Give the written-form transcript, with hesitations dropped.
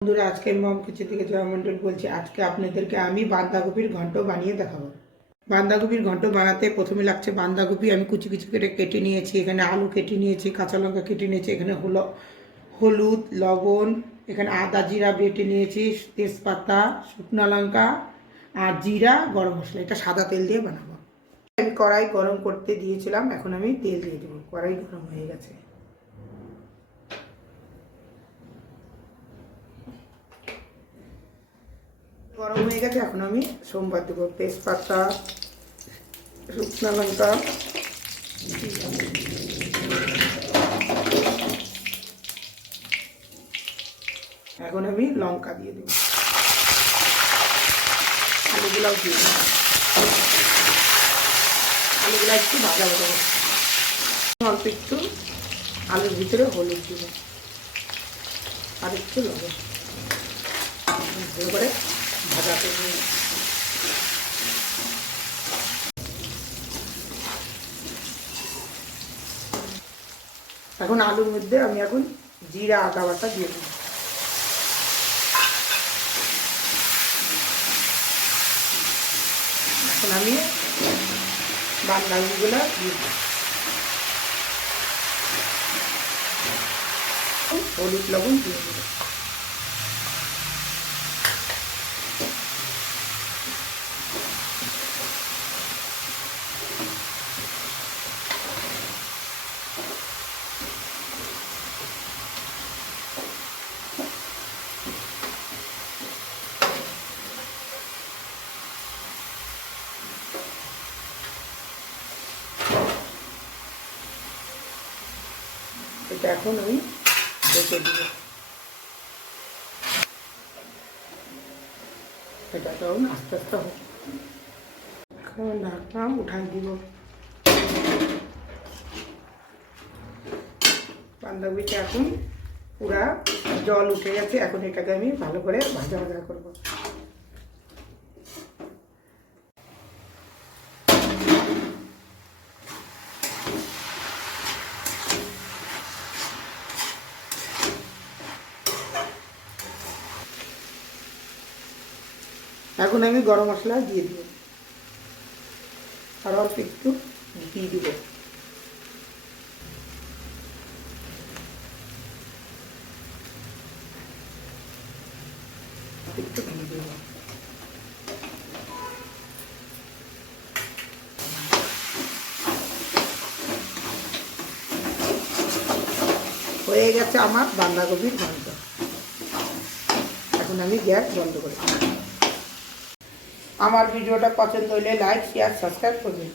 বন্ধুরা, আজকের মম কিচেন থেকে জয়া মণ্ডল বলছি। আজকে আপনাদেরকে আমি বাঁধাকপির ঘন্ট বানিয়ে দেখাবো। বাঁধাকপির ঘন্ট বানাতে প্রথমে লাগছে বাঁধাকপি। আমি কুচি কুচি করে কেটে নিয়েছি, এখানে আলু কেটে নিয়েছি, কাঁচা লঙ্কা কেটে নিয়েছি, এখানে হলুদ, লবণ, এখানে আদা জিরা বেটে নিয়েছি, তেজপাতা, শুকনো লঙ্কা আর জিরা, গরম মশলা। এটা সাদা তেল দিয়ে বানাবো। আমি কড়াই গরম করতে দিয়েছিলাম, এখন আমি তেল দিয়ে দেবো। কড়াই গরম হয়ে গেছে, গরম হয়ে গেছে। এখন আমি সোমবার দেবো তেজপাতা, শুকনো লঙ্কা, এখন আমি লঙ্কা দিয়ে দেবো, আলুগুলাও দিয়ে দেবো। আলুগুলা একটু ভাজা ভাজা করবো। অল্প একটু আলুর ভিতরে হলুদ দিব আর একটু লবণ, ভালো করে ভাজা করে। এখন আলুর মধ্যে আমি এখন জিরা আদা বাটা দিয়ে দেবো। এখন আমি বাঁধাকপিগুলো দিয়ে দেবো, হলুদ লবণ দিয়ে দেবো। এটা এখন আমি ঢেকে দিব। এটা তখন আস্তে আস্তে হবে। এখন ঢাকলাম, উঠাই দিব। বাঁধাকপিটা এখন পুরা জল উঠে গেছে। এখন এটাকে আমি ভালো করে ভাজা ভাজা করবো। এখন আমি গরম মশলা দিয়ে দিব আর অল্প একটু ঘি দিব। একটু ঘি দিব। হয়ে গেছে আমার বাঁধাকপির ঘন্ট। এখন আমি গ্যাস বন্ধ করে দিই। আমার ভিডিওটা পছন্দ হলে লাইক, শেয়ার, সাবস্ক্রাইব করবেন।